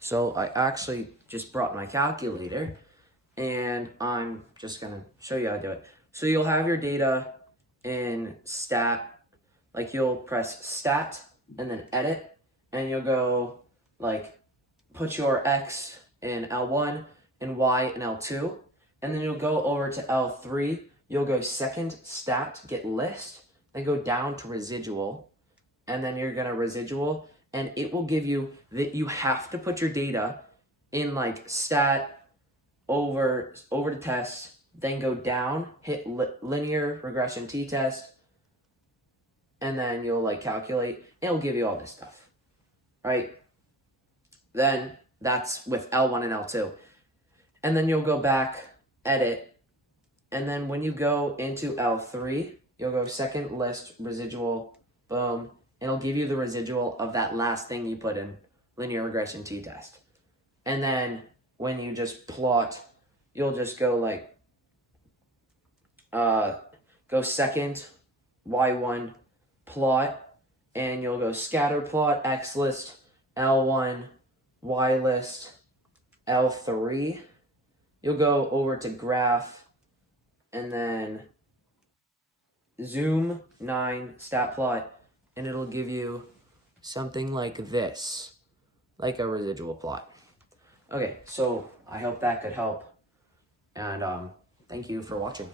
So I actually just brought my calculator and I'm just gonna show you how to do it. So you'll have your data in stat, like you'll press stat and then edit, and you'll go like put your X in L1 and Y in L2, and then you'll go over to L3, you'll go second stat, get list, then go down to residual, and then you're gonna residual, and it will give you that you have to put your data in like stat over to test, then go down, hit linear regression t-test, and then you'll like calculate. It'll give you all this stuff, right? Then that's with L1 and L2. And then you'll go back, edit, and then when you go into L3, you'll go second list, residual, boom, and it'll give you the residual of that last thing you put in, linear regression t-test. And then when you just plot, you'll just go like, go second, Y1, plot, and you'll go scatter plot, X list, L1, Y list, L3. You'll go over to graph, and then zoom 9, stat plot, and it'll give you something like this, like a residual plot. Okay, so I hope that could help, and thank you for watching.